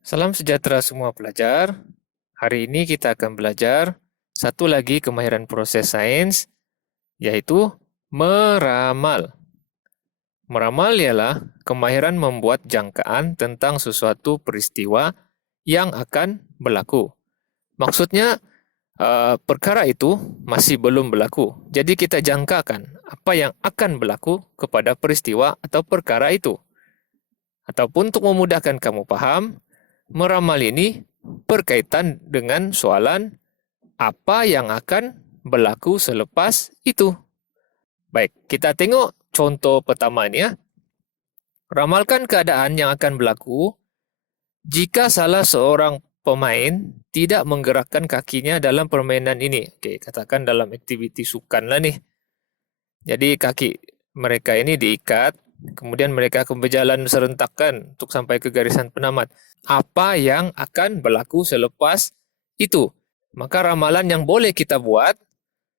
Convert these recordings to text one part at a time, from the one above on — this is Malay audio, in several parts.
Salam sejahtera semua pelajar. Hari ini kita akan belajar satu lagi kemahiran proses sains, yaitu meramal. Meramal ialah kemahiran membuat jangkaan tentang sesuatu peristiwa yang akan berlaku. Maksudnya, perkara itu masih belum berlaku. Jadi kita jangkakan apa yang akan berlaku kepada peristiwa atau perkara itu. Ataupun untuk memudahkan kamu paham, meramal ini berkaitan dengan soalan apa yang akan berlaku selepas itu. Baik, kita tengok contoh pertama ini ya. Ramalkan keadaan yang akan berlaku jika salah seorang pemain tidak menggerakkan kakinya dalam permainan ini. Oke, katakan dalam aktiviti sukan lah nih. Jadi kaki mereka ini diikat, kemudian mereka akan berjalan serentakkan untuk sampai ke garisan penamat. Apa yang akan berlaku selepas itu? Maka ramalan yang boleh kita buat,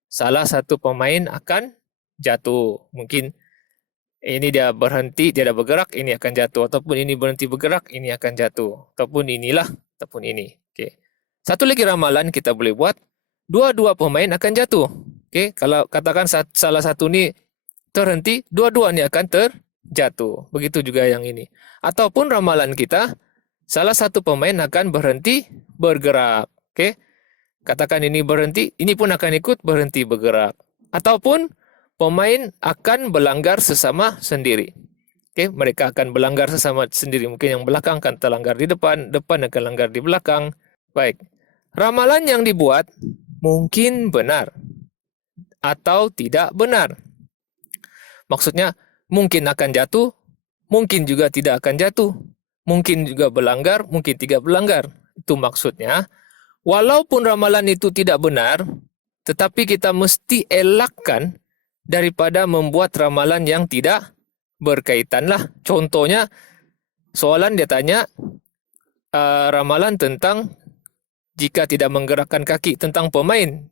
salah satu pemain akan jatuh. Mungkin ini dia berhenti, dia bergerak, ini akan jatuh. Ataupun ini berhenti bergerak, ini akan jatuh. Ataupun inilah, ataupun ini. Oke. Satu lagi ramalan kita boleh buat, dua-dua pemain akan jatuh. Oke, kalau katakan salah satu ini terhenti, dua-dua ini akan terjatuh. Begitu juga yang ini. Ataupun ramalan kita, salah satu pemain akan berhenti bergerak. Oke, katakan ini berhenti, ini pun akan ikut berhenti bergerak. Ataupun pemain akan berlanggar sesama sendiri. Oke, mereka akan berlanggar sesama sendiri. Mungkin yang belakang akan terlanggar di depan, depan akan langgar di belakang. Baik, ramalan yang dibuat mungkin benar atau tidak benar. Maksudnya, mungkin akan jatuh, mungkin juga tidak akan jatuh. Mungkin juga berlanggar, mungkin tidak berlanggar. Itu maksudnya, walaupun ramalan itu tidak benar, tetapi kita mesti elakkan daripada membuat ramalan yang tidak berkaitan lah. Contohnya, soalan dia tanya ramalan tentang jika tidak menggerakkan kaki tentang pemain.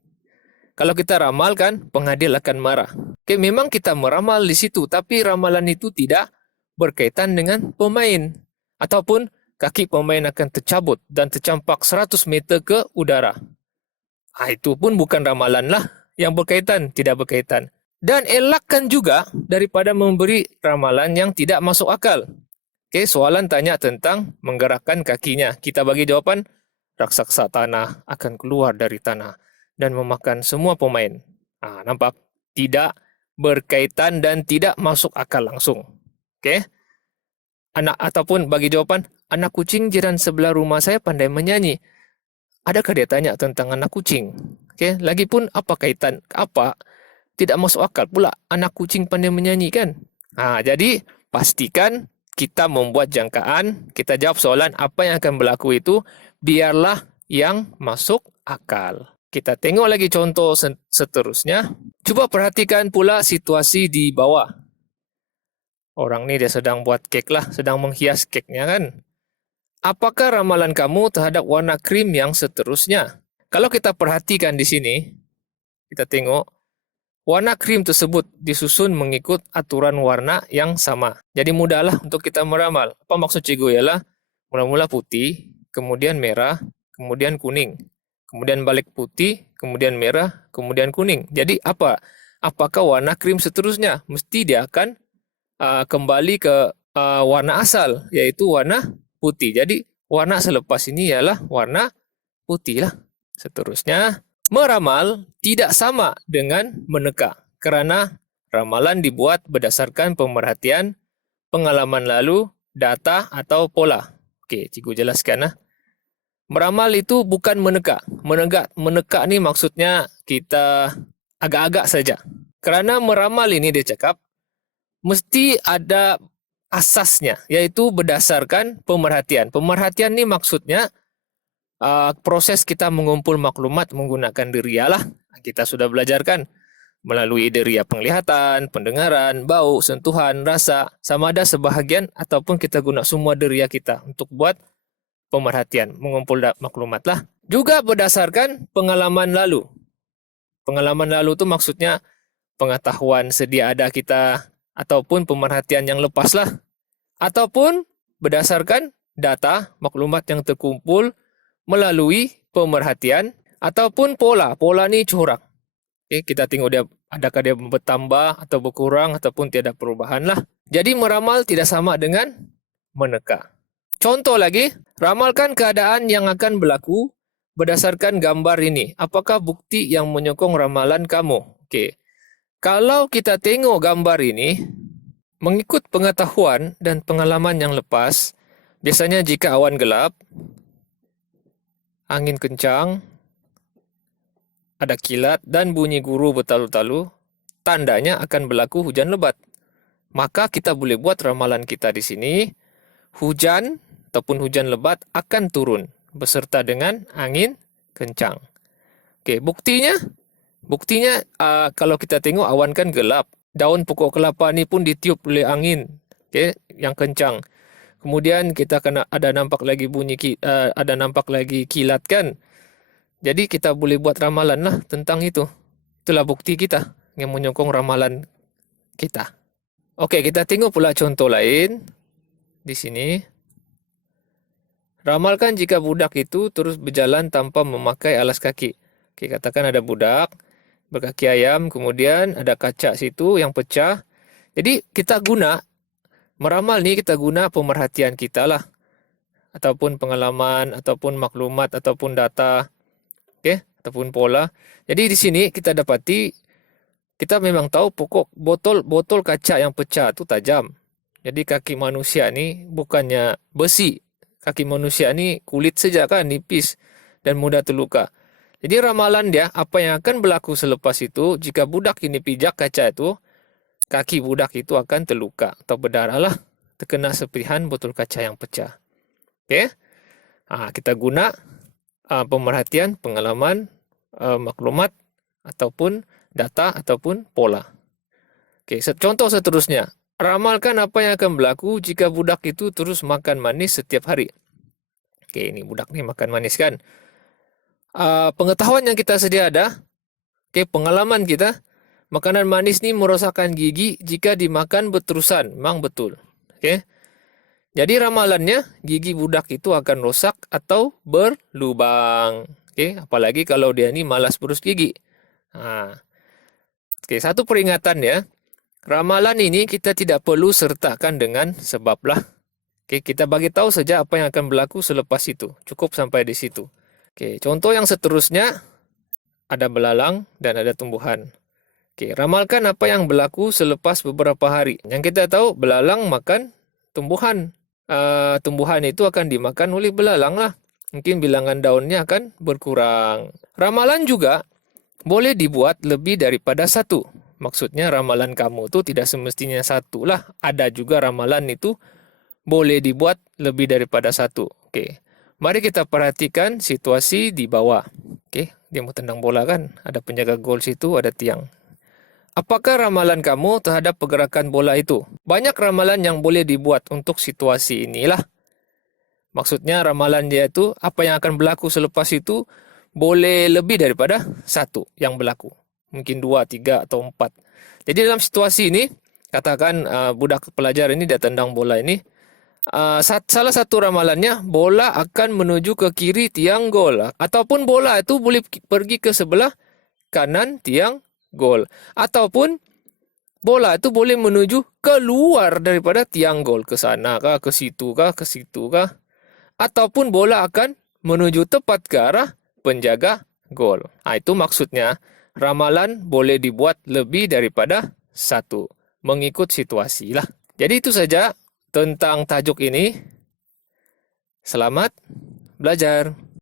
Kalau kita ramalkan, pengadil akan marah. Oke, memang kita meramal di situ, tapi ramalan itu tidak berkaitan dengan pemain. Ataupun kaki pemain akan tercabut dan tercampak 100 meter ke udara. Itu pun bukan ramalan lah yang berkaitan, tidak berkaitan. Dan elakkan juga daripada memberi ramalan yang tidak masuk akal. Oke, soalan tanya tentang menggerakkan kakinya. Kita bagi jawaban, raksasa tanah akan keluar dari tanah dan memakan semua pemain. Nampak? Tidak berkaitan dan tidak masuk akal langsung. Oke? Ataupun bagi jawaban, anak kucing jiran sebelah rumah saya pandai menyanyi. Adakah dia tanya tentang anak kucing? Oke, lagipun apa kaitan? Apa? Tidak masuk akal pula anak kucing pandai menyanyi kan? Jadi pastikan kita membuat jangkaan, kita jawab soalan apa yang akan berlaku itu, biarlah yang masuk akal. Kita tengok lagi contoh seterusnya. Coba perhatikan pula situasi di bawah. Orang ni dia sedang buat kek lah, sedang menghias keknya kan? Apakah ramalan kamu terhadap warna krim yang seterusnya? Kalau kita perhatikan di sini, kita tengok, warna krim tersebut disusun mengikut aturan warna yang sama. Jadi mudahlah untuk kita meramal. Apa maksud cikgu ialah, mula-mula putih, kemudian merah, kemudian kuning. Kemudian balik putih, kemudian merah, kemudian kuning. Jadi apa? Apakah warna krim seterusnya? Mesti dia akan kembali ke warna asal, yaitu warna putih. Jadi warna selepas ini ialah warna putih lah. Seterusnya, meramal tidak sama dengan meneka, kerana ramalan dibuat berdasarkan pemerhatian, pengalaman lalu, data atau pola. Okey, cikgu jelaskan lah. Meramal itu bukan meneka. Meneka ni maksudnya kita agak-agak saja. Kerana meramal ini dia cakap, mesti ada asasnya, iaitu berdasarkan pemerhatian. Pemerhatian ni maksudnya proses kita mengumpul maklumat menggunakan deria lah. Kita sudah belajarkan melalui deria penglihatan, pendengaran, bau, sentuhan, rasa, sama ada sebahagian ataupun kita guna semua deria kita untuk buat pemerhatian, mengumpul maklumat lah. Juga berdasarkan pengalaman lalu. Pengalaman lalu itu maksudnya pengetahuan sedia ada kita ataupun pemerhatian yang lepas lah. Ataupun berdasarkan data, maklumat yang terkumpul melalui pemerhatian ataupun pola. Pola ni corak. Okay, kita tengok dia adakah dia bertambah atau berkurang ataupun tiada perubahan lah. Jadi meramal tidak sama dengan meneka. Contoh lagi, ramalkan keadaan yang akan berlaku berdasarkan gambar ini. Apakah bukti yang menyokong ramalan kamu? Okey. Kalau kita tengok gambar ini, mengikut pengetahuan dan pengalaman yang lepas, biasanya jika awan gelap, angin kencang, ada kilat dan bunyi guru bertalu-talu, tandanya akan berlaku hujan lebat. Maka kita boleh buat ramalan kita di sini, hujan ataupun hujan lebat akan turun beserta dengan angin kencang. Okey, buktinya kalau kita tengok awan kan gelap, daun pokok kelapa ni pun ditiup oleh angin, okey, yang kencang. Kemudian kita kena ada nampak lagi kilat kan. Jadi kita boleh buat ramalan lah tentang itu. Itulah bukti kita yang menyokong ramalan kita. Okey, kita tengok pula contoh lain di sini. Ramalkan jika budak itu terus berjalan tanpa memakai alas kaki. Okey, katakan ada budak berkaki ayam, kemudian ada kaca situ yang pecah. Jadi kita meramal ni kita guna pemerhatian kita lah. Ataupun pengalaman, ataupun maklumat, ataupun data. Okey, ataupun pola. Jadi di sini kita dapati, kita memang tahu pokok botol kaca yang pecah tu tajam. Jadi kaki manusia ni bukannya besi. Kaki manusia ni kulit saja kan, nipis dan mudah terluka. Jadi ramalan dia, apa yang akan berlaku selepas itu, jika budak ini pijak kaca itu, kaki budak itu akan terluka atau berdarah lah, terkena serpihan botol kaca yang pecah. Okey, kita guna pemerhatian, pengalaman, maklumat ataupun data ataupun pola. Okey, contoh seterusnya. Ramalkan apa yang akan berlaku jika budak itu terus makan manis setiap hari. Okey, ini budak ni makan manis kan. Pengetahuan yang kita sedia ada, okey, pengalaman kita, makanan manis ni merosakkan gigi jika dimakan berterusan. Memang betul. Okey. Jadi ramalannya, gigi budak itu akan rosak atau berlubang. Okey, apalagi kalau dia ni malas berus gigi. Okey, satu peringatan ya. Ramalan ini kita tidak perlu sertakan dengan sebab lah. Okey, kita bagi tahu saja apa yang akan berlaku selepas itu. Cukup sampai di situ. Okey, contoh yang seterusnya, ada belalang dan ada tumbuhan. Okey, ramalkan apa yang berlaku selepas beberapa hari. Yang kita tahu, belalang makan tumbuhan. Tumbuhan itu akan dimakan oleh belalang lah. Mungkin bilangan daunnya akan berkurang. Ramalan juga boleh dibuat lebih daripada satu. Maksudnya ramalan kamu tu tidak semestinya satu lah. Ada juga ramalan itu boleh dibuat lebih daripada satu. Okey, mari kita perhatikan situasi di bawah. Okey, dia mau tendang bola kan. Ada penjaga gol situ, ada tiang. Apakah ramalan kamu terhadap pergerakan bola itu? Banyak ramalan yang boleh dibuat untuk situasi inilah. Maksudnya ramalan dia itu, apa yang akan berlaku selepas itu, boleh lebih daripada satu yang berlaku. Mungkin 2, 3 atau 4. Jadi dalam situasi ini, katakan budak pelajar ini dia tendang bola ini, salah satu ramalannya, bola akan menuju ke kiri tiang gol. Ataupun bola itu boleh pergi ke sebelah kanan tiang gol. Ataupun bola itu boleh menuju keluar daripada tiang gol. Ke sana kah, ke situ kah, ke situ kah. Ataupun bola akan menuju tepat ke arah penjaga gol. Itu maksudnya ramalan boleh dibuat lebih daripada satu. Mengikut situasi lah. Jadi itu saja tentang tajuk ini. Selamat belajar.